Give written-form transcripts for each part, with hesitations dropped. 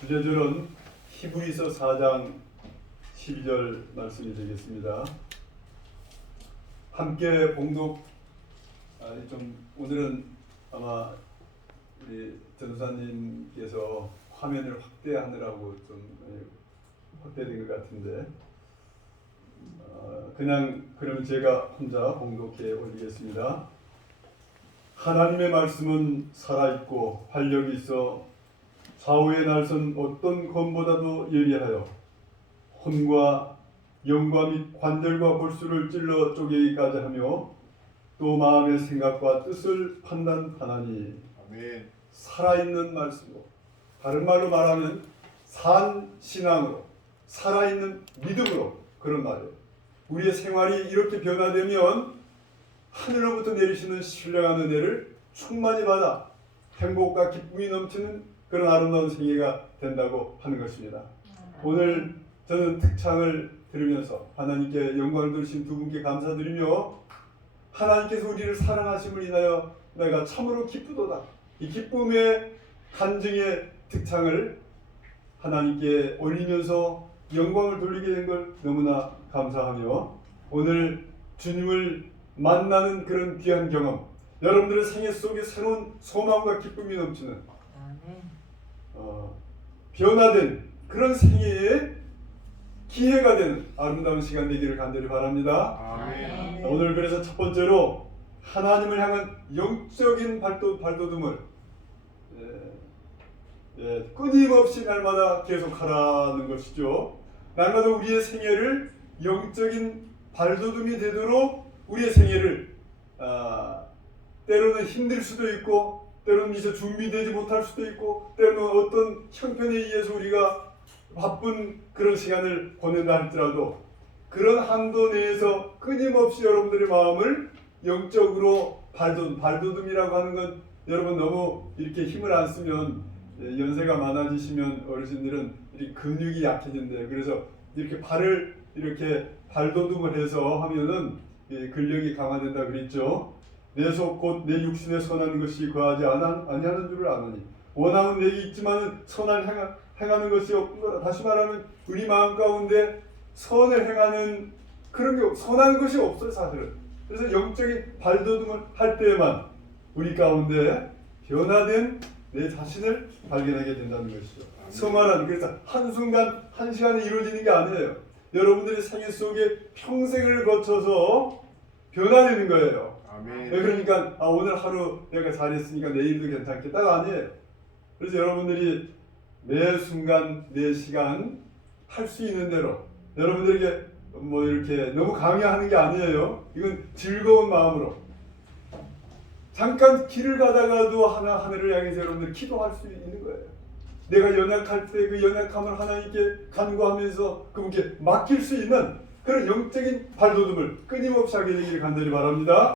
주제절은 히브리서 4장 12절 말씀이 되겠습니다. 함께 봉독. 오늘은 아마 우리 전도사님께서 화면을 확대하느라고 좀 확대된 것 같은데, 그러면 제가 혼자 봉독해 올리겠습니다. 하나님의 말씀은 살아있고 활력이 있어 좌우의 날선 어떤 검보다도 예리하여 혼과 영과 및 관절과 골수를 찔러 쪼개기까지 하며 또 마음의 생각과 뜻을 판단하나니. 아멘. 살아있는 말씀으로, 다른 말로 말하면 산 신앙으로, 살아있는 믿음으로, 그런 말이에요. 우리의 생활이 이렇게 변화되면 하늘로부터 내리시는 신령한 은혜를 충만히 받아 행복과 기쁨이 넘치는 그런 아름다운 생애가 된다고 하는 것입니다. 오늘 저는 특창을 들으면서 하나님께 영광을 돌리신 두 분께 감사드리며, 하나님께서 우리를 사랑하심을 인하여 내가 참으로 기쁘도다, 이 기쁨의 간증의 특창을 하나님께 올리면서 영광을 돌리게 된 걸 너무나 감사하며, 오늘 주님을 만나는 그런 귀한 경험, 여러분들의 생애 속에 새로운 소망과 기쁨이 넘치는 변화된 그런 생애의 기회가 되는 아름다운 시간 되기를 간절히 바랍니다. 아멘. 오늘 그래서 첫 번째로 하나님을 향한 영적인 발돋움을 끊임없이 날마다 계속하라는 것이죠. 날마다 우리의 생애를 영적인 발돋움이 되도록 우리의 생애를 때로는 힘들 수도 있고, 때로는 미처 준비되지 못할 수도 있고, 때로는 어떤 형편에 의해서 우리가 바쁜 그런 시간을 보낸다 할지라도 그런 한도 내에서 끊임없이 여러분들의 마음을 영적으로 발돋움이라고 하는 건, 여러분 너무 이렇게 힘을 안 쓰면, 연세가 많아지시면 어르신들은 이렇게 근육이 약해진대요. 그래서 이렇게 발을 이렇게 발돋움을 해서 하면은 근력이 강화된다 그랬죠. 내 속 곧 내 육신에 선한 것이 거하지 아니하는 줄을 아노니 원함은 내게 있지만은 선을 행하는 것이 없는 거다. 다시 말하면 우리 마음 가운데 선을 행하는 그런 게 선한 것이 없어요, 사실은. 그래서 영적인 발돋움을 할 때에만 우리 가운데 변화된 내 자신을 발견하게 된다는 것이죠. 성화는 그래서 한순간 한시간에 이루어지는 게 아니에요. 여러분들의 생애 속에 평생을 거쳐서 변화되는 거예요. 아멘. 그러니까 오늘 하루 내가 잘했으니까 내일도 괜찮겠다가 아니에요. 그래서 여러분들이 매 순간 매 시간 할 수 있는 대로, 여러분들에게 뭐 이렇게 너무 강요하는 게 아니에요. 이건 즐거운 마음으로 잠깐 길을 가다가도 하늘을 향해서 여러분들 기도할 수 있는 거예요. 내가 연약할 때 그 연약함을 하나님께 간구하면서 그분께 맡길 수 있는 그런 영적인 발돋움을 끊임없이 하게 되기를 간절히 바랍니다.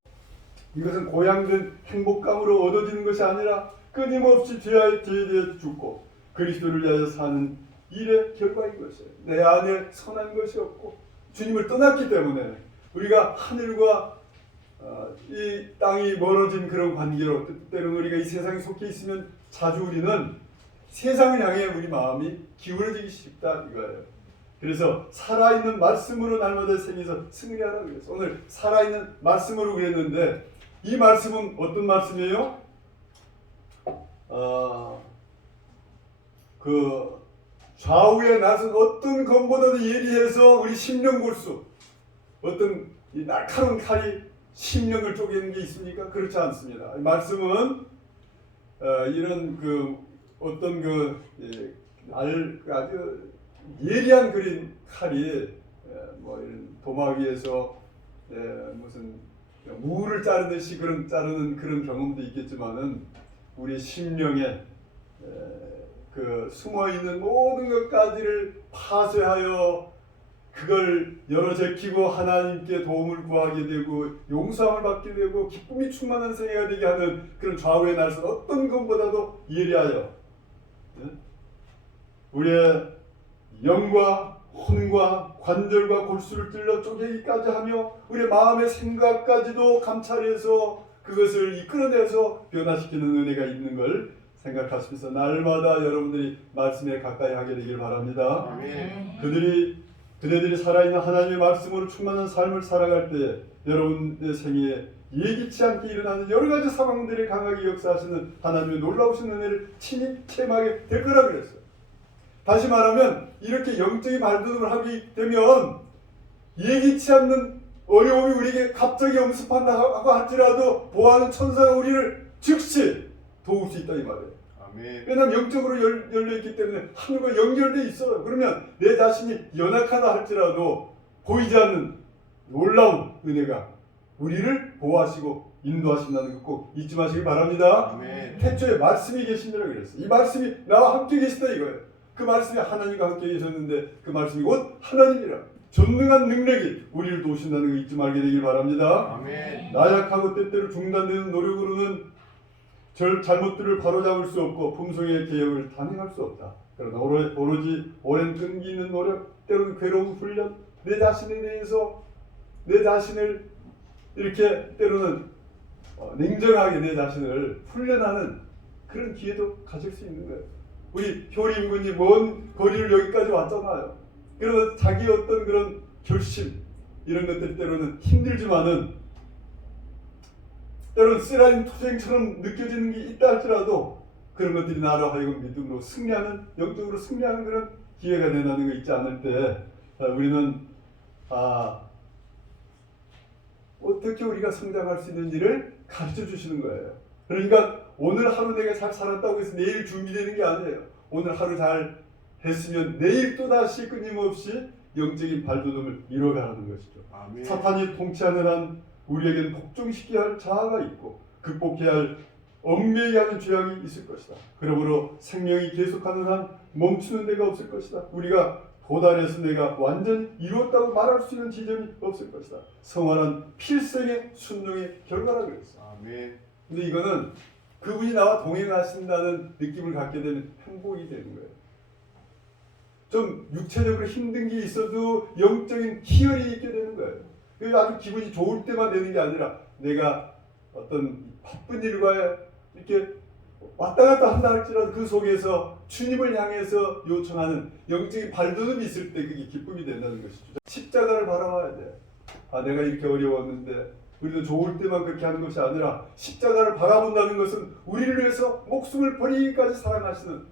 이것은 고양된 행복감으로 얻어지는 것이 아니라 끊임없이 죄에 대해 죽고 그리스도를 위하여 사는 일의 결과인 것이에요. 내 안에 선한 것이 없고 주님을 떠났기 때문에 우리가 하늘과 이 땅이 멀어진 그런 관계로, 때로는 우리가 이 세상에 속해 있으면 자주 우리는 세상을 향해 우리 마음이 기울어지기 쉽다 이거예요. 그래서 살아있는 말씀으로 날마다 생에서 승리하라고 그랬어요. 오늘 살아있는 말씀으로 그랬는데, 이 말씀은 어떤 말씀이에요? 그 좌우에 나선 어떤 검보다도 예리해서 우리 심령골수, 어떤 이 날카로운 칼이 심령을 쪼개는 게 있습니까? 그렇지 않습니다. 이 말씀은 이런 그 어떤 아주 예리한 그린 칼이 뭐 이런 도마 위에서 무슨 무를 자르듯이 그런 자르는 그런 경험도 있겠지만은 우리 심령에 그 숨어 있는 모든 것까지를 파쇄하여 그걸 열어 제끼고 하나님께 도움을 구하게 되고 용서함을 받게 되고 기쁨이 충만한 생애가 되게 하는 그런 좌우의 날선 어떤 것보다도 예리하여 우리의 영과 혼과 관절과 골수를 찔러 쪼개기까지 하며 우리의 마음의 생각까지도 감찰해서 그것을 이끌어내서 변화시키는 은혜가 있는 걸 생각하시면서 날마다 여러분들이 말씀에 가까이 하게 되길 바랍니다. 아멘. 그대들이 살아있는 하나님의 말씀으로 충만한 삶을 살아갈 때 여러분의 생애에 예기치 않게 일어나는 여러 가지 상황들을 강하게 역사하시는 하나님의 놀라우신 은혜를 친히 체험하게 될 거라 그랬어요. 다시 말하면 이렇게 영적인 발돋움을 하게 되면 예기치 않는 어려움이 우리에게 갑자기 엄습한다고 할지라도 보아하는 천사가 우리를 즉시 도울 수 있다 이 말이에요. 아멘. 왜냐하면 영적으로 열려있기 때문에 하늘과 연결되어 있어요. 그러면 내 자신이 연약하다 할지라도 보이지 않는 놀라운 은혜가 우리를 보호하시고 인도하신다는 것 꼭 잊지 마시기 바랍니다. 아멘. 태초에 말씀이 계신다고 그랬어요. 이 말씀이 나와 함께 계시다 이거예요. 그 말씀이 하나님과 함께 계셨는데 그 말씀이 곧 하나님이라 전능한 능력이 우리를 도우신다는 거 잊지 말게 되길 바랍니다. 아멘. 나약하고 때때로 중단되는 노력으로는 잘못들을 바로잡을 수 없고 품성의 개혁을 단행할 수 없다. 그러나 오로지 오랜 끈기 있는 노력, 때로는 괴로운 훈련, 내 자신에 대해서 내 자신을 이렇게 때로는 냉정하게 내 자신을 훈련하는 그런 기회도 가질 수 있는 거예요. 우리 효리 임군이 먼 거리를 여기까지 왔잖아요. 그러면 자기 어떤 그런 결심 이런 것들 때로는 힘들지만은 때로는 쓰라린 투쟁처럼 느껴지는 게 있다 할지라도 그런 것들이 나로 하여금 믿음으로 승리하는 영적으로 승리하는 그런 기회가 된다는 거 있지 않을 때 우리는 어떻게 우리가 성장할 수 있는지를 가르쳐 주시는 거예요. 그러니까 오늘 하루 내가 잘 살았다고 해서 내일 준비되는 게 아니에요. 오늘 하루 잘 했으면 내일 또다시 끊임없이 영적인 발돋움을 이뤄가는 것이죠. 아멘. 사탄이 통치하는 한 우리에게는 복종시켜야 할 자아가 있고 극복해야 할 얽매이 하는 죄악이 있을 것이다. 그러므로 생명이 계속하는 한 멈추는 데가 없을 것이다. 우리가 도달해서 내가 완전히 이루었다고 말할 수 있는 지점이 없을 것이다. 성화는 필생의 순종의 결과라 그랬어. 아멘. 근데 이거는 그분이 나와 동행하신다는 느낌을 갖게 되면 행복이 되는 거예요. 좀 육체적으로 힘든 게 있어도 영적인 희열이 있게 되는 거예요. 그래서 아주 기분이 좋을 때만 되는 게 아니라 내가 어떤 바쁜 일과 이렇게 왔다 갔다 한다 할지라도 그 속에서 주님을 향해서 요청하는 영적인 발돋움이 있을 때 그게 기쁨이 된다는 것이죠. 십자가를 바라봐야 돼. 내가 이렇게 어려웠는데 우리도 좋을 때만 그렇게 하는 것이 아니라 십자가를 바라본다는 것은 우리를 위해서 목숨을 버리기까지 사랑하시는,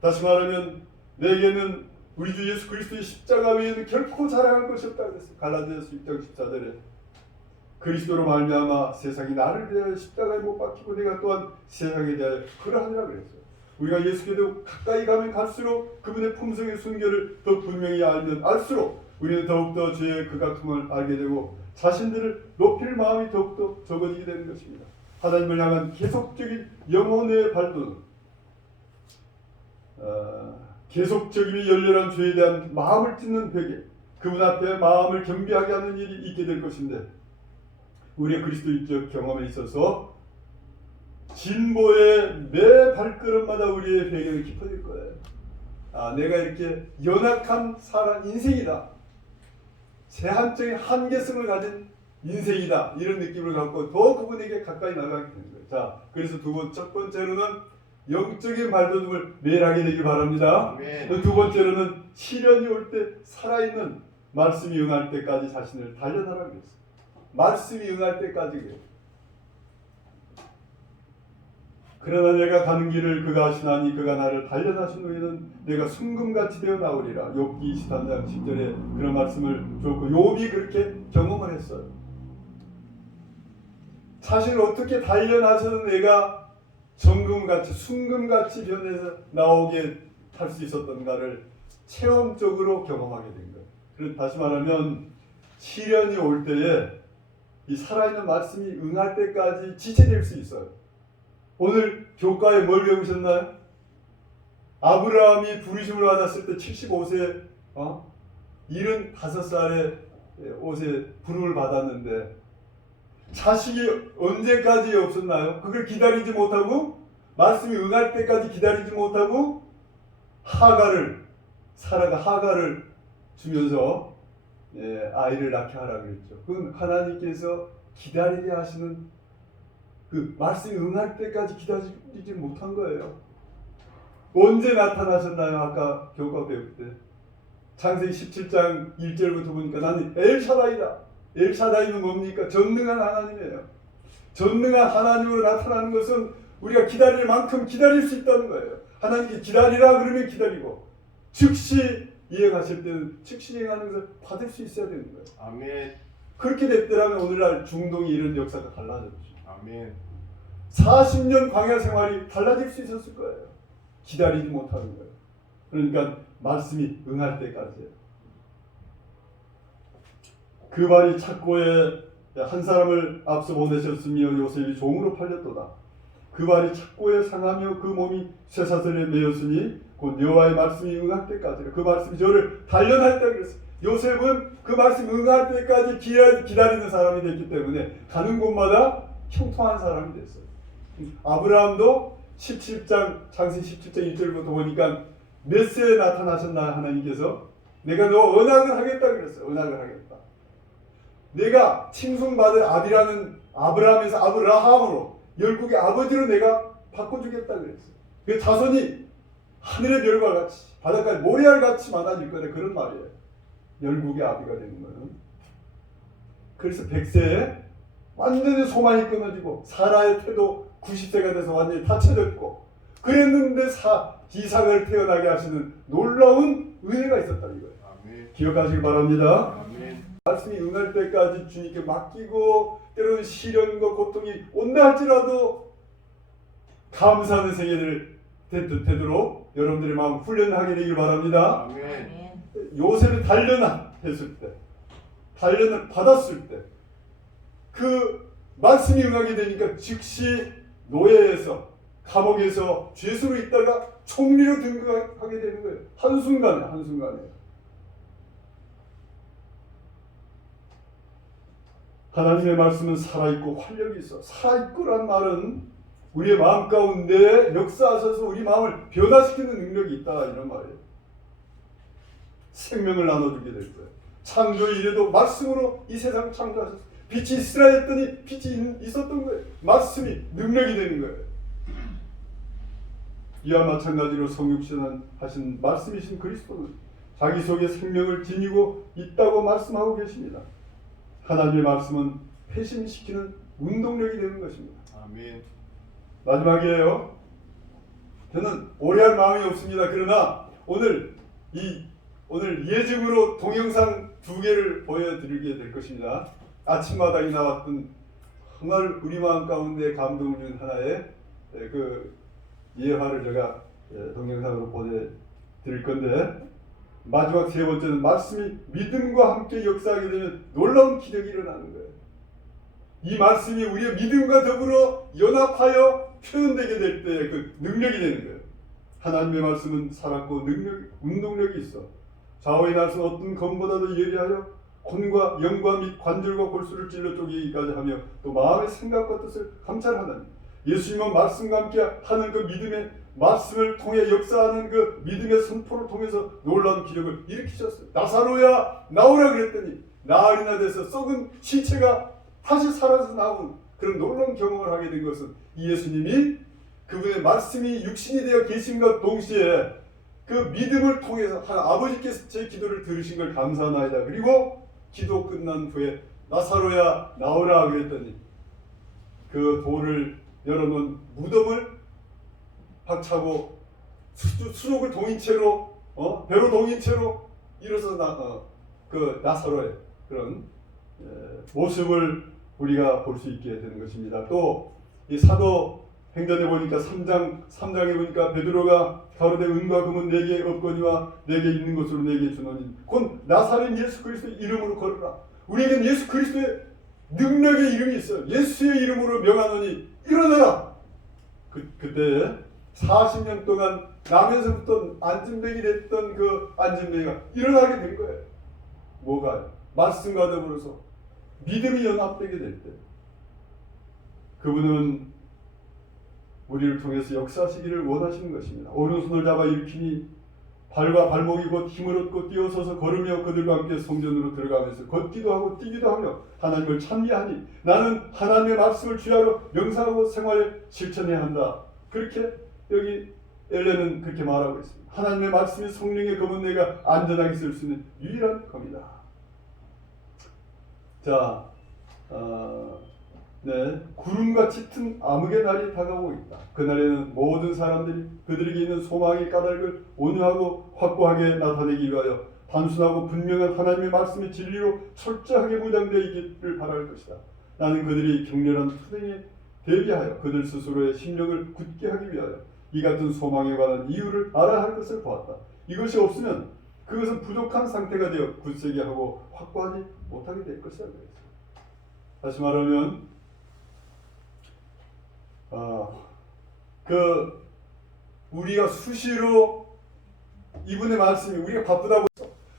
다시 말하면 내게는 우리 주 예수 그리스도의 십자가 외에는 결코 자랑할 것이 없다 그랬어요. 갈라디아서 6장 14절에 그리스도로 말미암아 세상이 나를 대하여 십자가에 못 박히고 내가 또한 세상에 대하여 그러하니라 그랬어요. 우리가 예수께도 가까이 가면 갈수록 그분의 품성의 순결을 더 분명히 알면 알수록 우리는 더욱더 죄의 극악함을 알게 되고 자신들을 높일 마음이 더욱더 적어지게 되는 것입니다. 하나님을 향한 계속적인 영혼의 발돋움, 계속적이며 열렬한 죄에 대한 마음을 찢는 베개, 그분 앞에 마음을 겸비하게 하는 일이 있게 될 것인데 우리의 그리스도인적 경험에 있어서 진보의 매 발걸음마다 우리의 배경이 깊어질 거예요. 내가 이렇게 연약한 인생이다. 제한적인 한계성을 가진 인생이다. 이런 느낌을 갖고 더 그분에게 가까이 나가게 되는 거예요. 자, 그래서 첫 번째로는 영적인 발돋움을 매일 하게 되길 바랍니다. 아멘. 두 번째로는 시련이 올 때 살아있는 말씀이 응할 때까지 자신을 단련하라고 했어요. 말씀이 응할 때까지 그래요. 그러나 내가 가는 길을 그가 아시나니 그가 나를 단련하신 후에는 내가 순금같이 되어 나오리라. 욥기 23장 10절에 그런 말씀을 줬고 욥이 그렇게 경험을 했어요. 자신을 어떻게 단련하셔서 내가 정금같이 순금같이 변해서 나오게 할 수 있었던가를 체험적으로 경험하게 된 거예요. 그래서 다시 말하면 시련이 올 때에 이 살아있는 말씀이 응할 때까지 지체될 수 있어요. 오늘 교과에 뭘 배우셨나요? 아브라함이 부르심을 받았을 때 75세 75살에 옷에 부름을 받았는데 자식이 언제까지 없었나요? 그걸 기다리지 못하고 말씀이 응할 때까지 기다리지 못하고 사라가 하가를 주면서 아이를 낳게 하라 그랬죠. 그건 하나님께서 기다리게 하시는 그 말씀이 응할 때까지 기다리지 못한 거예요. 언제 나타나셨나요? 아까 교과 배울 때 창세기 17장 1절부터 보니까 나는 엘샤다이다. 엘샤다이는 뭡니까? 전능한 하나님이에요. 전능한 하나님으로 나타나는 것은 우리가 기다릴 만큼 기다릴 수 있다는 거예요. 하나님께 기다리라 그러면 기다리고 즉시 이행하실 때는 즉시 이행하는 것을 받을 수 있어야 되는 거예요. 아멘. 그렇게 됐더라면 오늘날 중동이 이런 역사가 달라졌죠. 아멘. 40년 광야 생활이 달라질 수 있었을 거예요. 기다리지 못하는 거예요. 그러니까 말씀이 응할 때까지예요. 그 발이 착고에 한 사람을 앞서 보내셨으며 요셉이 종으로 팔렸도다. 그 발이 착고에 상하며 그 몸이 쇠사슬에 매였으니 곧 여호와의 말씀이 응할 때까지라. 그 말씀이 저를 단련할 때 그랬어요. 요셉은 그 말씀 응할 때까지 기다리는 사람이 됐기 때문에 가는 곳마다 형통한 사람이 됐어요. 아브라함도 17장 창세기 17장 1절부터 보니까 몇 세에 나타나셨나 하나님께서 내가 너 언약을 하겠다 그랬어요. 언약을 하겠다. 내가 칭송받을 아비라는 아브라함에서 아브라함으로 열국의 아버지로 내가 바꿔주겠다 그랬어요. 그 자손이 하늘의 별과 같이 바닷가의 모래알 같이 많아질 거다 그런 말이에요. 열국의 아비가 되는 거는. 그래서 100세에 완전히 소망이 끊어지고 사라의 태도 90세가 돼서 완전히 다쳐졌고 그랬는데 이삭을 태어나게 하시는 놀라운 은혜가 있었다 이거예요. 아멘. 기억하시기 바랍니다. 아멘. 말씀이 응할 때까지 주님께 맡기고 때로는 시련과 고통이 온다 할지라도 감사하는 생애를 되도록 여러분들의 마음 훈련하게 되길 바랍니다. 아멘. 요셉이 단련했을 때, 단련을 받았을 때, 그 말씀이 응하게 되니까 즉시 노예에서, 감옥에서 죄수로 있다가 총리로 등극하게 되는 거예요. 한순간에, 한순간에. 하나님의 말씀은 살아있고 활력이 있어. 살아있고란 말은 우리의 마음 가운데 역사하셔서 우리 마음을 변화시키는 능력이 있다 이런 말이에요. 생명을 나눠주게 될 거예요. 창조 이래도 말씀으로 이 세상을 창조하셨어요. 빛이 있으라 했더니 빛이 있었던 거예요. 말씀이 능력이 되는 거예요. 이와 마찬가지로 성육신하신 말씀이신 그리스도는 자기 속에 생명을 지니고 있다고 말씀하고 계십니다. 하나님의 말씀은 회심시키는 운동력이 되는 것입니다. 아멘. 마지막이에요. 저는 오래 할 마음이 없습니다. 그러나 오늘 예증으로 동영상 2개를 보여드리게 될 것입니다. 아침마당에 나왔던 정말 우리 마음 가운데 감동을 주는 하나의 그 예화를 제가 동영상으로 보내드릴 건데 마지막 3번째는 말씀이 믿음과 함께 역사하게 되면 놀라운 기적이 일어나는 거예요. 이 말씀이 우리의 믿음과 더불어 연합하여 표현되게 될 때 그 능력이 되는 거예요. 하나님의 말씀은 살았고 운동력이 있어. 좌우의 날선 어떤 검보다도 예리하여 혼과 영과 및 관절과 골수를 찔러 쪼개기까지 하며 또 마음의 생각과 뜻을 감찰하나니 예수님은 말씀과 함께 하는 그 믿음의 말씀을 통해 역사하는 그 믿음의 선포를 통해서 놀라운 기적을 일으키셨어요. 나사로야 나오라 그랬더니 나흘이나 돼서 썩은 시체가 다시 살아서 나온 그런 놀라운 경험을 하게 된 것은 이 예수님이 그분의 말씀이 육신이 되어 계심과 동시에 그 믿음을 통해서 아버지께서 제 기도를 들으신 걸 감사하나이다. 그리고 기도 끝난 후에 나사로야 나오라 그랬더니 그 돌을 열어놓은 무덤을 박차고 수족을 동인 채로 배로 동인 채로 일어서 그 나사로의 그런 모습을 우리가 볼 수 있게 되는 것입니다. 또 이 사도 행전에 보니까 3장에 보니까 베드로가 가로되 은과 금은 내게 없거니와 내게 있는 것으로 내게 주노니 곧 나사렛 예수 그리스도의 이름으로 걸으라. 우리에겐 예수 그리스도의 능력의 이름이 있어요. 예수의 이름으로 명하노니 일어나라. 그때 40년 동안 나면서부터 안진뱅이 됐던 그 안진뱅이가 일어나게 된 거예요. 뭐가? 말씀과 더불어서 믿음이 연합되게 될 때 그분은 우리를 통해서 역사하시기를 원하시는 것입니다. 오른손을 잡아 일으키니 발과 발목이 곧 힘을 얻고 뛰어서서 걸으며 그들과 함께 성전으로 들어가면서 걷기도 하고 뛰기도 하며 하나님을 찬미하니 나는 하나님의 말씀을 주야로 명상하고 생활에 실천해야 한다. 그렇게 여기 엘렌은 그렇게 말하고 있습니다. 하나님의 말씀이 성령의 검은 내가 안전하게 쓸 수 있는 유일한 검이다. 자, 네, 구름과 짙은 암흑의 날이 다가오고 있다. 그날에는 모든 사람들이 그들에게 있는 소망의 까닭을 온유하고 확고하게 나타내기 위하여 단순하고 분명한 하나님의 말씀의 진리로 철저하게 무장되어 있기를 바랄 것이다. 나는 그들이 격렬한 투쟁에 대비하여 그들 스스로의 심령을 굳게 하기 위하여 이 같은 소망에 관한 이유를 알아야 할 것을 보았다. 이것이 없으면 그것은 부족한 상태가 되어 굳세게 하고 확고하지 못하게 될 것이다. 다시 말하면 우리가 수시로 이분의 말씀이 우리가 바쁘다고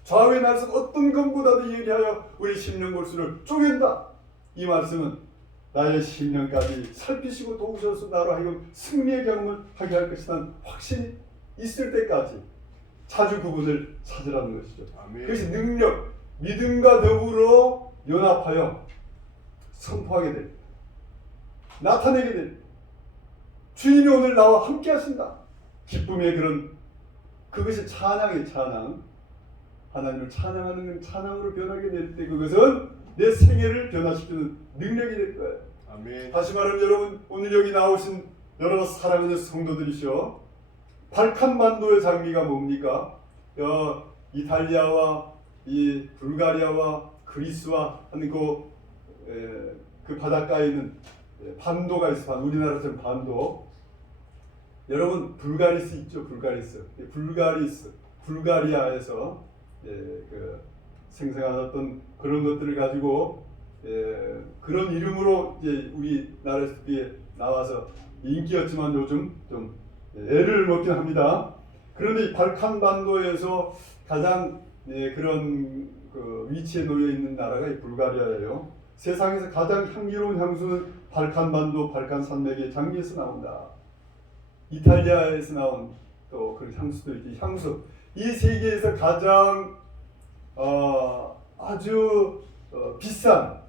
좌우의 날선 어떤 것보다도 예리하여 우리 심령 골수를 쪼갠다. 이 말씀은 나의 심령까지 살피시고 도우셔서 나로 하여금 승리의 경험을 하게 할 것이라는 확신이 있을 때까지 자주 그분을 찾으라는 것이죠. 아멘. 그것이 능력, 믿음과 더불어 연합하여 선포하게 됩니다. 나타내게 됩니다. 주님이 오늘 나와 함께 하신다. 기쁨의 그것이 찬양의 찬양. 하나님을 찬양하는 찬양으로 변하게 될 때 그것은 내 생애를 변화시키는 능력이 될 거예요. 아멘. 다시 말하면 여러분 오늘 여기 나오신 여러 사랑하는 성도들이시오. 발칸반도의 장미가 뭡니까? 이탈리아와 이 불가리아와 그리스와 하는 그 바닷가에 있는 반도가 있어. 우리나라처럼 반도. 여러분 불가리스 있죠? 불가리아에서 생생한 어떤 그런 것들을 가지고 그런 이름으로 이제 우리나라에서 나와서 인기였지만 요즘 좀 애를 먹긴 합니다. 그런데 이 발칸반도에서 가장 그런 위치에 놓여 있는 나라가 이 불가리아예요. 세상에서 가장 향기로운 향수는 발칸반도 발칸산맥의 장미에서 나온다. 이탈리아에서 나온 또 그런 향수도 있지. 향수. 이 세계에서 가장 아주 비싼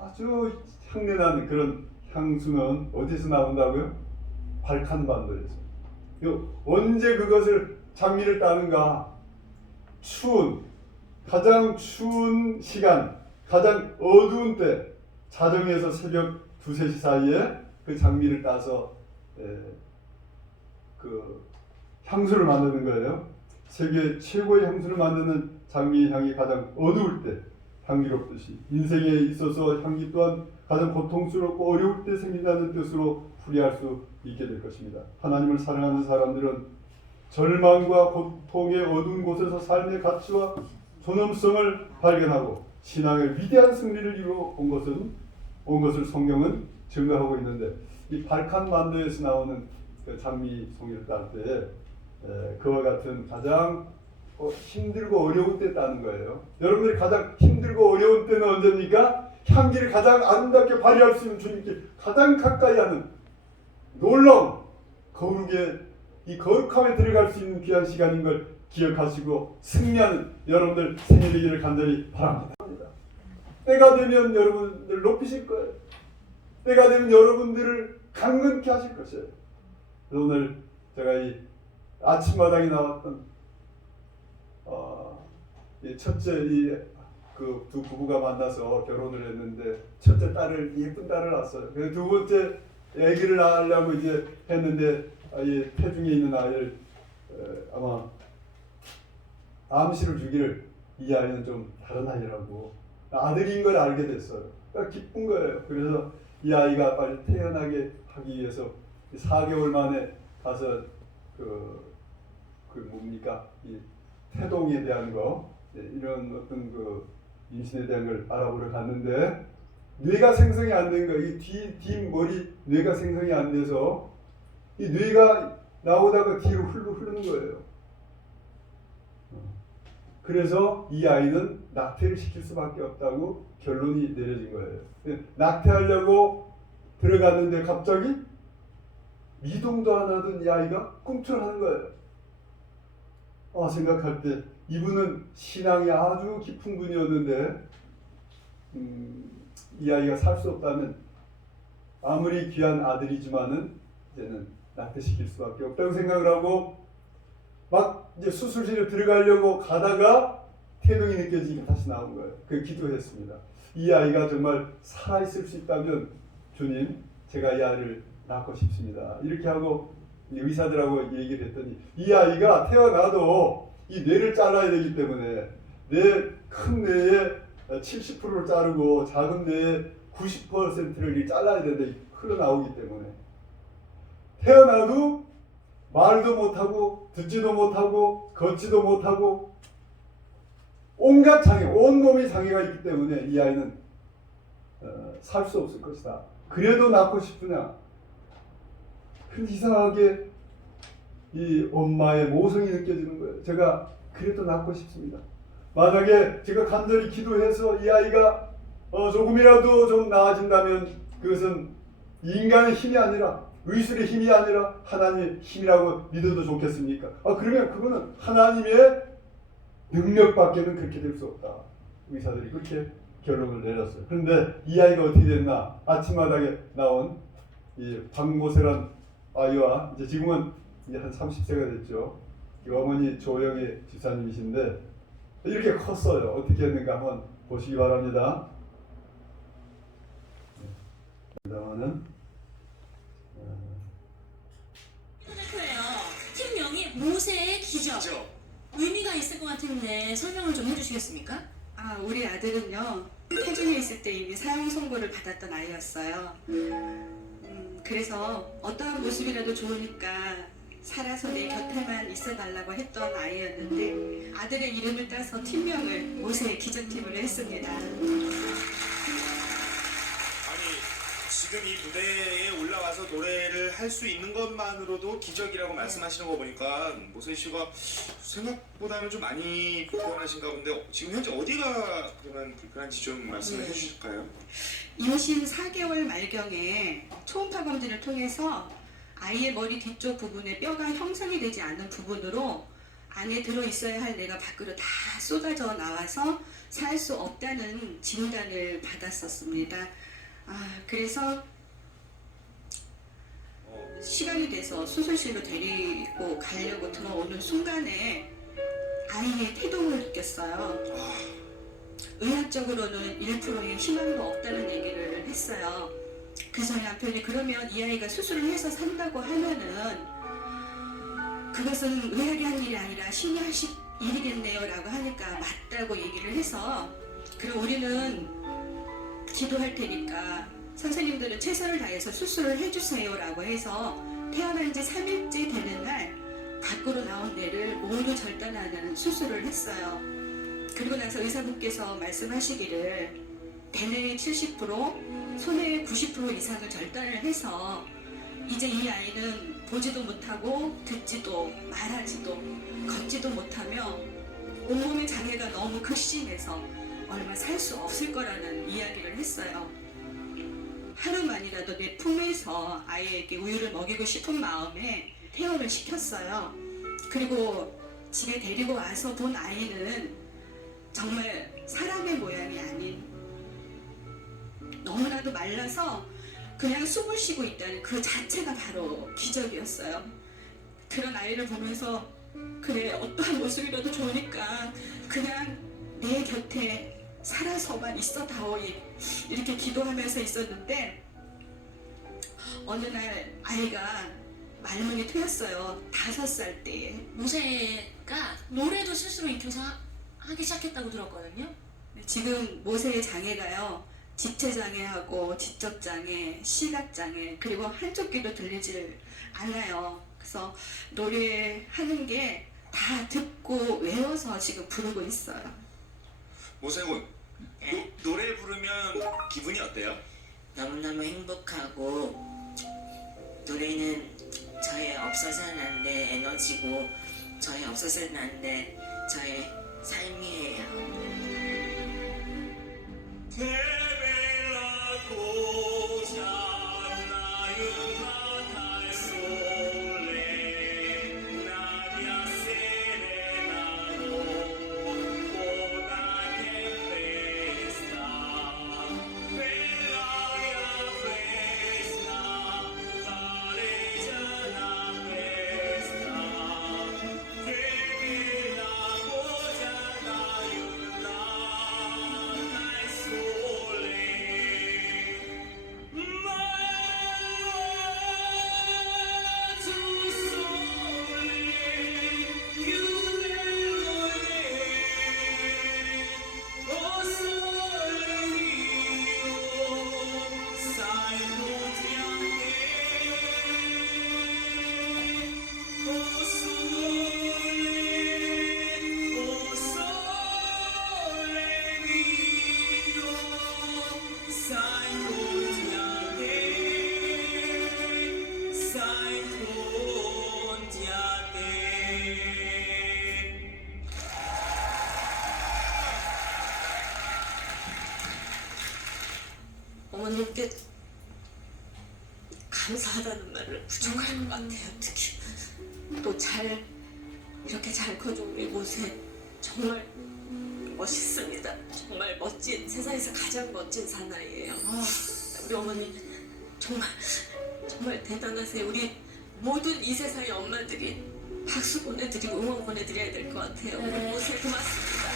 아주 향내나는 그런 향수는 어디서 나온다고요? 발칸반도에서. 언제 그것을 장미를 따는가? 가장 추운 시간, 가장 어두운 때 자정에서 새벽 2, 3시 사이에 그 장미를 따서 그 향수를 만드는 거예요. 세계 최고의 향수를 만드는 장미의 향이 가장 어두울 때 향기롭듯이 인생에 있어서 향기 또한 가장 고통스럽고 어려울 때 생긴다는 뜻으로 풀이할 수 있게 될 것입니다. 하나님을 사랑하는 사람들은 절망과 고통의 어두운 곳에서 삶의 가치와 존엄성을 발견하고 신앙의 위대한 승리를 이루어 온 것을 성경은 증거하고 있는데 이 발칸반도에서 나오는 그 장미 송이를 딸 때 그와 같은 가장 힘들고 어려운 때 따는 거예요. 여러분들이 가장 힘들고 어려운 때는 언제입니까? 향기를 가장 아름답게 발휘할 수 있는 주님께 가장 가까이 하는 놀라운 이 거룩함에 들어갈 수 있는 귀한 시간인 걸 기억하시고 승리하는 여러분들 생일 되기를 간절히 바랍니다. 때가 되면 여러분들 높이실 거예요. 때가 되면 여러분들을 강건케 하실 것이에요. 그래서 오늘 제가 이 아침마당에 나왔던 이 첫째 그 두 부부가 만나서 결혼을 했는데 첫째 예쁜 딸을 낳았어요. 그래서 두 번째 아기를 낳으려고 이제 했는데 이 태중에 있는 아이를 아마 암시를 주기를 이 아이는 좀 다른 아이라고 아들인 걸 알게 됐어요. 그러니까 기쁜 거예요. 그래서 이 아이가 빨리 태어나게 하기 위해서 4개월 만에 가서 이 태동에 대한 이런 어떤 임신에 대한 걸 알아보러 갔는데 뇌가 생성이 안 된 거예요. 이 뒷머리 뇌가 생성이 안 돼서 이 뇌가 나오다가 뒤로 흐르는 거예요. 그래서 이 아이는 낙태를 시킬 수밖에 없다고 결론이 내려진 거예요. 낙태하려고 들어갔는데 갑자기 미동도 안 하던 이 아이가 꿈틀하는 거예요. 생각할 때 이분은 신앙이 아주 깊은 분이었는데 이 아이가 살 수 없다면 아무리 귀한 아들이지만은 이제는 낙태시킬 수밖에 없다고 생각을 하고 막 이제 수술실에 들어가려고 가다가 태동이 느껴지니까 다시 나온 거예요. 그 기도했습니다. 이 아이가 정말 살아있을 수 있다면 주님, 제가 이 아이를 낳고 싶습니다. 이렇게 하고 의사들하고 얘기를 했더니 이 아이가 태어나도 이 뇌를 잘라야 되기 때문에 큰 뇌의 70%를 자르고 작은 뇌의 90%를 잘라야 되는데 흘러나오기 때문에 태어나도 말도 못하고 듣지도 못하고 걷지도 못하고 온갖 장애, 온몸이 장애가 있기 때문에 이 아이는 살 수 없을 것이다. 그래도 낳고 싶으냐? 근데 이상하게 이 엄마의 모성이 느껴지는 거예요. 제가 그래도 낳고 싶습니다. 만약에 제가 간절히 기도해서 이 아이가 조금이라도 좀 나아진다면 그것은 인간의 힘이 아니라 의술의 힘이 아니라 하나님의 힘이라고 믿어도 좋겠습니까? 그러면 그거는 하나님의 능력밖에는 그렇게 될 수 없다. 의사들이 그렇게 결론을 내렸어요. 그런데 이 아이가 어떻게 됐나? 아침마당에 나온 이 박모세란 아이와 이제 지금은 이제 한 30세가 됐죠. 이 어머니 조영애 집사님이신데 이렇게 컸어요. 어떻게 했는가 한번 보시기 바랍니다. 그다음은 팀명이 모세의 기적. 의미가 있을 것 같은데 설명을 좀 해주시겠습니까? 우리 아들은요, 태중에 있을 때 이미 사형 선고를 받았던 아이였어요. 그래서 어떠한 모습이라도 좋으니까 살아서 내 곁에만 있어달라고 했던 아이였는데 아들의 이름을 따서 팀명을 모세의 기적팀으로 했습니다. 지금 이 무대에 올라와서 노래를 할 수 있는 것만으로도 기적이라고 말씀하시는 거 보니까 모세 씨가 생각보다는 좀 많이 불편하신가 본데 지금 현재 어디가 그러면 불편한지 좀 말씀을 해주실까요? 임신 4개월 말경에 초음파 검진을 통해서 아이의 머리 뒤쪽 부분에 뼈가 형성이 되지 않는 부분으로 안에 들어있어야 할 뇌가 밖으로 다 쏟아져 나와서 살 수 없다는 진단을 받았었습니다. 그래서 시간이 돼서 수술실로 데리고 가려고 들어오는 순간에 아이의 태동을 느꼈어요. 의학적으로는 1%의 희망도 없다는 얘기를 했어요. 그래서 남편이 그러면 이 아이가 수술을 해서 산다고 하면은 그것은 의학이 한 일이 아니라 신이 하실 일이겠네요 라고 하니까 맞다고 얘기를 해서 그럼 우리는 기도할 테니까 선생님들은 최선을 다해서 수술을 해주세요 라고 해서 태어난 지 3일째 되는 날 밖으로 나온 뇌를 모두 절단하는 수술을 했어요. 그리고 나서 의사분께서 말씀하시기를 대뇌의 70%, 소뇌의 90% 이상을 절단을 해서 이제 이 아이는 보지도 못하고 듣지도 말하지도 걷지도 못하며 온몸의 장애가 너무 극심해서 얼마 살 수 없을 거라는 이야기를 했어요. 하루만이라도 내 품에서 아이에게 우유를 먹이고 싶은 마음에 퇴원을 시켰어요. 그리고 집에 데리고 와서 본 아이는 정말 사람의 모양이 아닌 너무나도 말라서 그냥 숨을 쉬고 있다는 그 자체가 바로 기적이었어요. 그런 아이를 보면서 그래 어떠한 모습이라도 좋으니까 그냥 내 곁에 살아서만 있어다오 이렇게 기도하면서 있었는데 어느 날 아이가 말문이 트였어요. 5살 때에. 모세가 노래도 스스로 익혀서 하기 시작했다고 들었거든요. 지금 모세의 장애가요. 지체장애하고 지적장애, 시각장애 그리고 한쪽 귀도 들리질 않아요. 그래서 노래하는 게 다 듣고 외워서 지금 부르고 있어요. 모세군, 노래 부르면 기분이 어때요? 너무너무 행복하고 노래는 저의 없어서는 안 될 에너지고 저의 없어서는 안 될 저의 삶이에요. 하나님께 감사하다는 말을 부족할 것 같아요. 특히 또 이렇게 잘 커준 우리 모세 정말 멋있습니다. 정말 멋진, 세상에서 가장 멋진 사나이예요. 우리 어머니 정말 대단하세요. 우리 모든 이 세상의 엄마들이 박수 보내드리고 응원 보내드려야 될 것 같아요. 우리 모세 고맙습니다.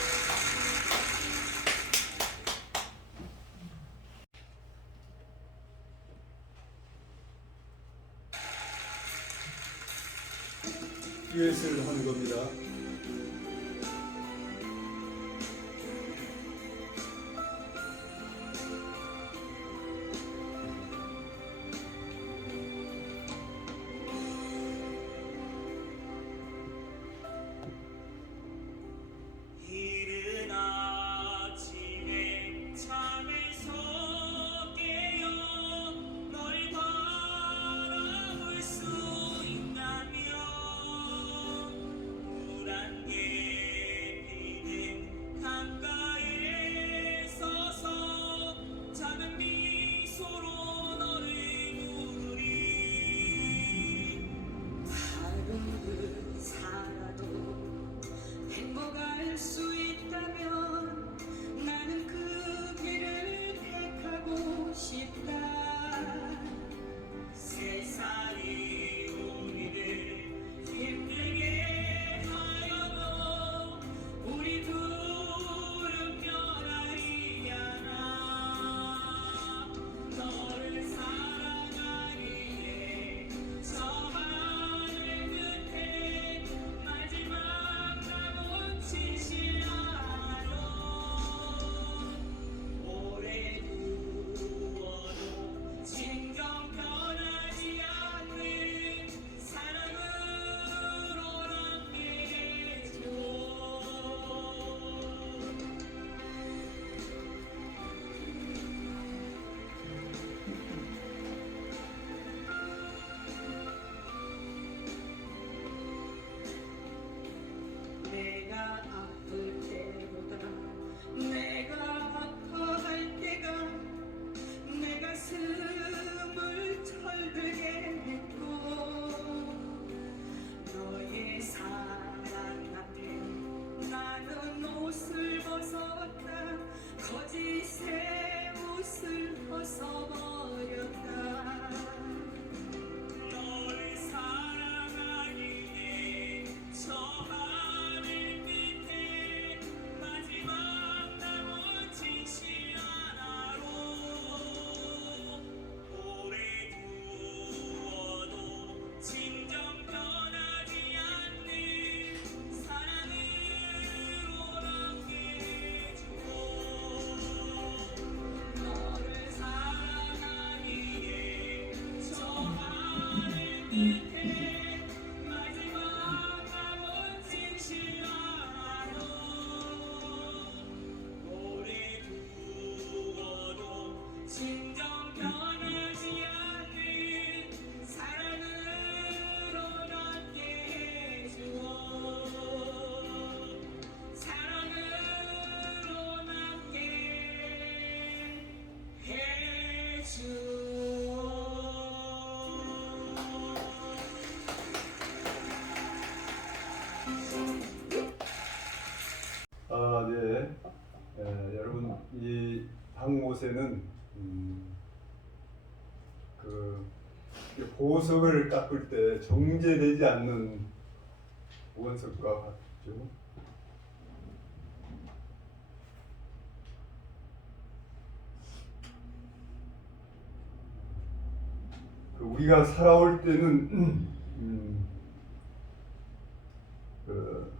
듀엣을 하는 겁니다. 이른 아침에 잠에서 깨어 널 바라볼 수 있다면 물안개 피는 강가에 서서 작은 미소로 너를 부르리. 하루를 살아도 행복할 수 있다면 나는 그 길을 택하고 싶다. 세상이 우리를 힘들게 하여도 우리 둘은 변하지 않아. 너를 사랑하기에 저 하늘 끝에 마지막 남은 진실하여 오래 두어도 진정 변하지 않는 사랑으로 남겨줘. 내가 아플 때보다 내가 아파할 때가 내 가슴을 철들게 했고 너의 사랑 앞에 나는 옷을 벗었다. 거짓의 옷을 벗어버렸다. 너를 사랑하기에 저 하늘 끝에 마지막 남은 진실 하나로 오래 두어도 진정 변하지 않는 사랑으로 남겨줘. 너를 사랑하기에 저 하늘 끝에 마지막 남은 진실 하나로 오래 두어도 진정 변하지 않는 사랑으로 남게 해주어. 사랑으로 남게 해주어. 아, 네. 여러분, 이 박모세는 그 보석을 깎을 때 정제되지 않는 원석과 같죠. 우리가 살아올 때는 그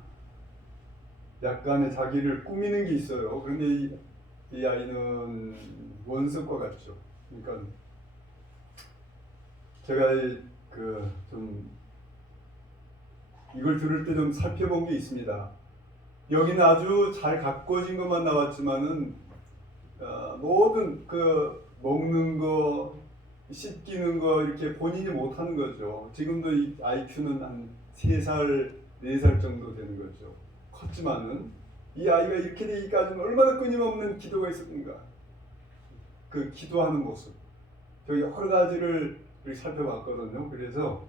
약간의 자기를 꾸미는 게 있어요. 그런데 이 아이는 원석과 같죠. 그러니까 제가 좀 이걸 들을 때 좀 살펴본 게 있습니다. 여기는 아주 잘 가꿔진 것만 나왔지만은 모든 그 먹는 거, 씻기는 거 이렇게 본인이 못하는 거죠. 지금도 이 IQ는 한 3살, 4살 정도 되는 거죠. 컸지만은 이 아이가 이렇게 되기까지는 얼마나 끊임없는 기도가 있었는가. 그 기도하는 모습, 저기 여러 가지를 우리 살펴봤거든요. 그래서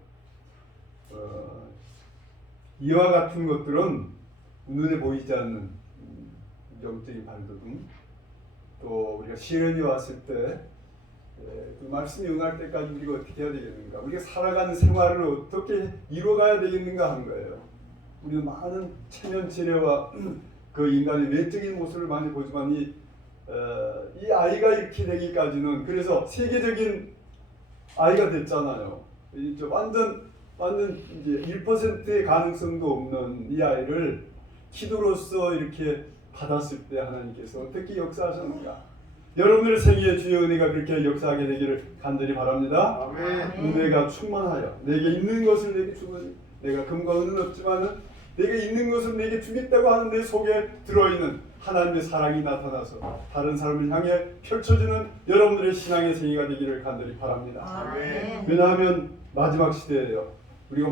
이와 같은 것들은 눈에 보이지 않는 영적인 발돋움, 또 우리가 시련이 왔을 때 그 말씀이 응할 때까지 우리가 어떻게 해야 되겠는가, 우리가 살아가는 생활을 어떻게 이루어가야 되겠는가 하는 거예요. 우리는 많은 체면체례와 그 인간의 외적인 모습을 많이 보지만 이 아이가 이렇게 되기까지는, 그래서 세계적인 아이가 됐잖아요. 이제 완전 이제 1%의 가능성도 없는 이 아이를 기도로서 이렇게 받았을 때 하나님께서 어떻게 역사하셨는가. 여러분들의 생애에 주의 은혜가 그렇게 역사하게 되기를 간절히 바랍니다. 은혜가 충만하여 내게 있는 것을 내게 주거니, 내가 금과 은은 없지만은 내게 있는 것을 내게 주겠다고 하는 내 속에 들어있는 하나님의 사랑이 나타나서 다른 사람을 향해 펼쳐지는 여러분들의 신앙의 생애가 되기를 간절히 바랍니다. 왜냐하면 마지막 시대예요. 우리가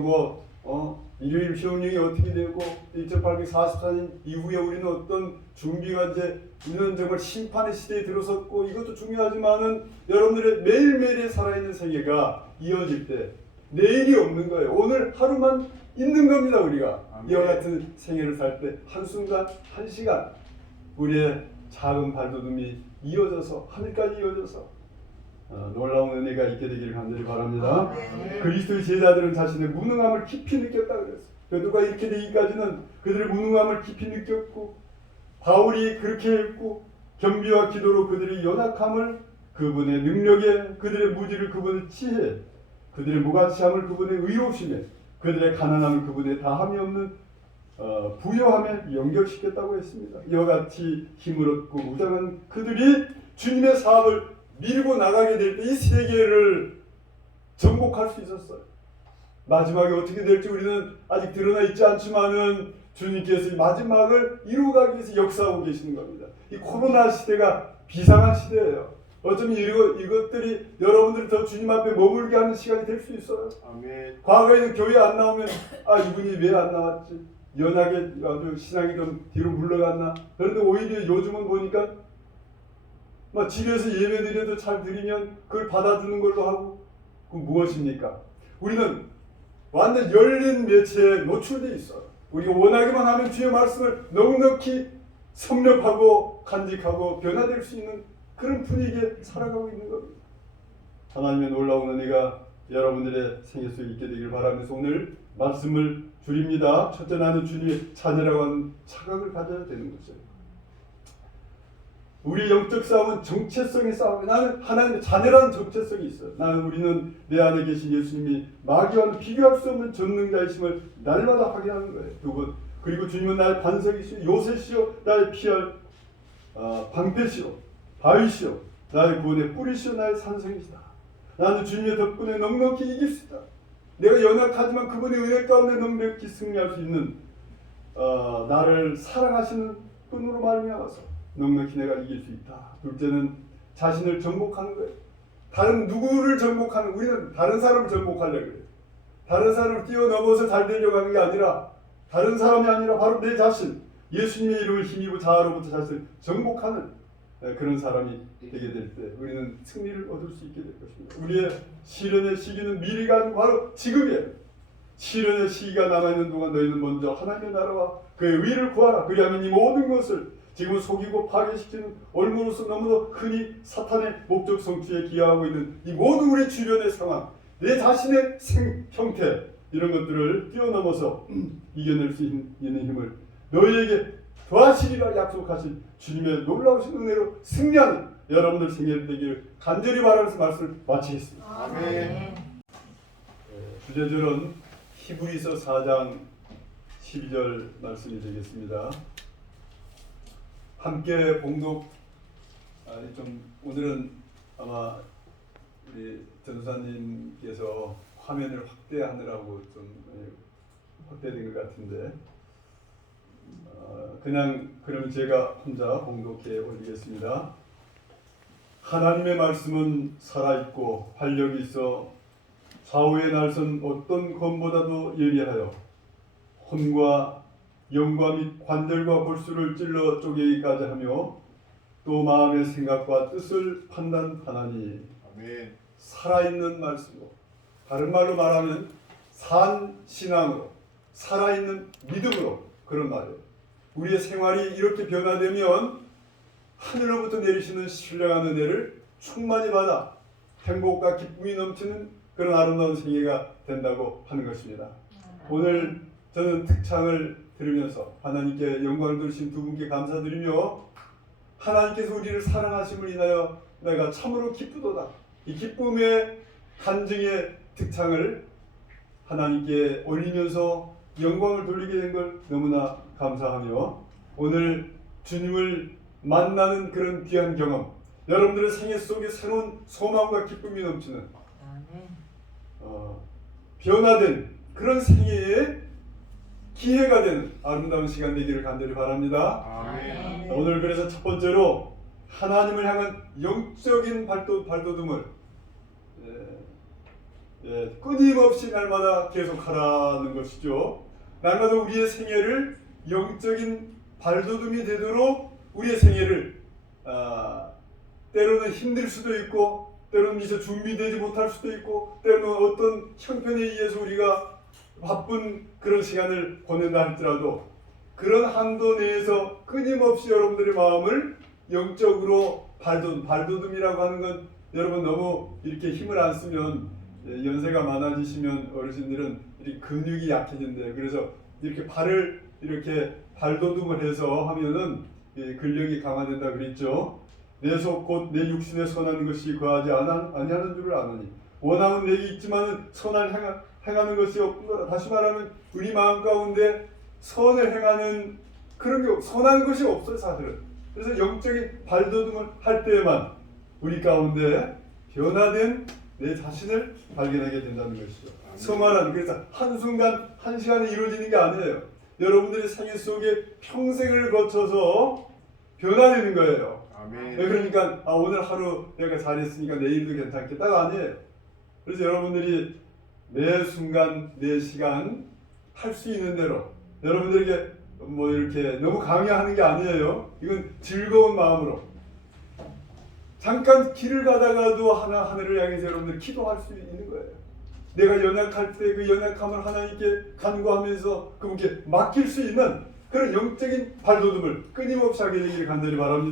일요일 휴업령이 어떻게 되고 1844년 이후에 우리는 어떤 준비가 이제 우리는 정말 심판의 시대에 들어섰고, 이것도 중요하지만은 여러분들의 매일매일의 살아있는 생애가 이어질 때 내일이 없는 거예요. 오늘 하루만 있는 겁니다. 우리가 이와 같은 생애를 살 때 한순간 한시간 우리의 작은 발돋움이 이어져서 하늘까지 이어져서 놀라운 은혜가 있게 되기를 간절히 바랍니다. 그리스도의 제자들은 자신의 무능함을 깊이 느꼈다 그랬어요. 베드로가 이렇게 되기까지는 그들의 무능함을 깊이 느꼈고, 바울이 그렇게 했고, 겸비와 기도로 그들의 연약함을 그분의 능력에, 그들의 무지를 그분의 지혜, 그들의 무가치함을 그분의 의롭심에, 그들의 가난함을 그분의 다함이 없는 부요함에 연결시켰다고 했습니다. 이와 같이 힘을 얻고 무장한 그들이 주님의 사업을 밀고 나가게 될 때 이 세계를 정복할 수 있었어요. 마지막에 어떻게 될지 우리는 아직 드러나 있지 않지만은 주님께서 이 마지막을 이루어가기 위해서 역사하고 계시는 겁니다. 이 코로나 시대가 비상한 시대예요. 어쩌면 이것들이 여러분들이 더 주님 앞에 머물게 하는 시간이 될 수 있어요. 과거에는 교회 안 나오면 이분이 왜 안 나왔지? 연하게 아주 신앙이 좀 뒤로 물러갔나? 그런데 오히려 요즘은 보니까 집에서 예배 드려도 잘 드리면 그걸 받아주는 걸로 하고, 그 무엇입니까? 우리는 완전 열린 매체에 노출되어 있어요. 우리가 원하기만 하면 주의 말씀을 넉넉히 섭렵하고 간직하고 변화될 수 있는 그런 분위기에 살아가고 있는 겁니다. 하나님의 놀라운 은혜가 여러분들의 생애 속에 있게 되길 바라면서 오늘 말씀을 줄입니다. 첫째, 나는 주님의 자녀라고 하는 착각을 가져야 되는 것이에요. 우리 영적 싸움은 정체성의 싸움이에요. 나는 하나님의 자녀라는 정체성이 있어요. 우리는 내 안에 계신 예수님이 마귀와는 비교할 수 없는 전능자이심을 날마다 확인하는 거예요. 두 번. 그리고 주님은 나의 반석이시오, 요새시오, 나의 피할 방패시오, 바위시오, 나의 구원의 뿌리시오, 나의 산성이시다. 나는 주님의 덕분에 넉넉히 이길 수 있다. 내가 연약하지만 그분의 은혜 가운데 넉넉히 승리할 수 있는 나를 사랑하시는 분으로 말미암아서 넉넉히 내가 이길 수 있다. 둘째는 자신을 정복하는 거예요. 다른 누구를 정복하는, 우리는 다른 사람을 정복하려고 해요. 다른 사람을 뛰어넘어서 잘 되려고 하는 게 아니라, 다른 사람이 아니라 바로 내 자신, 예수님의 이름을 힘입어 자아로부터 자신을 정복하는 그런 사람이 되게 될 때 우리는 승리를 얻을 수 있게 될 것입니다. 우리의 시련의 시기는 미래가 아니고 바로 지금이에요. 시련의 시기가 남아있는 동안 너희는 먼저 하나님의 나라와 그의 의를 구하라. 그리하면 이 모든 것을 지금 속이고 파괴시키는 얼굴로서 너무도 흔히 사탄의 목적 성취에 기여하고 있는 이 모든 우리 주변의 상황, 내 자신의 형태, 이런 것들을 뛰어넘어서 이겨낼 수 있는 힘을 너희에게 더하시리라 약속하신 주님의 놀라우신 은혜로 승리하는 여러분들 생일 되기를 간절히 바라면서 말씀을 마치겠습니다. 아멘. 주제절은 히브리서 4장 12절 말씀이 되겠습니다. 함께 봉독, 오늘은 아마 우리 전도사님께서 화면을 확대하느라고 좀 확대된 것 같은데, 그럼 제가 혼자 봉독해 올리겠습니다. 하나님의 말씀은 살아있고 활력이 있어 좌우의 날선 어떤 검보다도 예리하여 혼과 영과 및 관절과 골수를 찔러 쪼개기까지 하며 또 마음의 생각과 뜻을 판단하나니 아멘. 살아있는 말씀으로, 다른 말로 말하면 산신앙으로, 살아있는 믿음으로 그런 말이에요. 우리의 생활이 이렇게 변화되면 하늘로부터 내리시는 신령한 은혜를 충만히 받아 행복과 기쁨이 넘치는 그런 아름다운 생애가 된다고 하는 것입니다. 오늘 저는 특창을 들으면서 하나님께 영광을 돌리신 두 분께 감사드리며 하나님께서 우리를 사랑하심을 인하여 내가 참으로 기쁘도다. 이 기쁨의 간증의 특창을 하나님께 올리면서 영광을 돌리게 된 걸 너무나 감사하며 오늘 주님을 만나는 그런 귀한 경험, 여러분들의 생애 속에 새로운 소망과 기쁨이 넘치는 변화된 그런 생애에 기회가 되는 아름다운 시간 되기를 간절히 바랍니다. 아멘. 오늘 그래서 첫 번째로 하나님을 향한 영적인 발돋움을 끊임없이 날마다 계속하라는 것이죠. 날마다 우리의 생애를 영적인 발돋움이 되도록 우리의 생애를 때로는 힘들 수도 있고 때로는 미처 준비되지 못할 수도 있고 때로는 어떤 형편에 의해서 우리가 바쁜 그런 시간을 보낸다 할지라도 그런 한도 내에서 끊임없이 여러분들의 마음을 영적으로 발돋움이라고 하는 건 여러분 너무 이렇게 힘을 안 쓰면 연세가 많아지시면 어르신들은 이렇게 근육이 약해진대요. 그래서 이렇게 발을 이렇게 발돋움을 해서 하면은 근력이 강화된다 그랬죠. 내 속 곧 내 육신에 선한 것이 거하지 아니하는 줄을 아노니 원함은 내게 있지만은 선을 행하는 것이 없구나. 다시 말하면 우리 마음 가운데 선을 행하는 그런 게 선한 것이 없어요, 사실은. 그래서 영적인 발돋움을 할 때에만 우리 가운데 변화된 내 자신을 발견하게 된다는 것이죠. 성화란 그래서 한순간 한 시간에 이루어지는 게 아니에요. 여러분들의 생애 속에 평생을 거쳐서 변화되는 거예요. 아멘. 그러니까 오늘 하루 내가 잘했으니까 내일도 괜찮겠다가 아니에요. 그래서 여러분들이 매 순간 매 시간 할 수 있는 대로 여러분들에게 뭐 이렇게 너무 강요하는 게 아니에요. 이건 즐거운 마음으로 잠깐 길을 가다가도 하늘을 향해서 여러분들 기도할 수 있는 거예요. 내가 연약할 때 그 연약함을 하나님께 간구하면서 그분께 맡길 수 있는 그런 영적인 발돋움을 끊임없이 하게 되기를 간절히 바랍니다.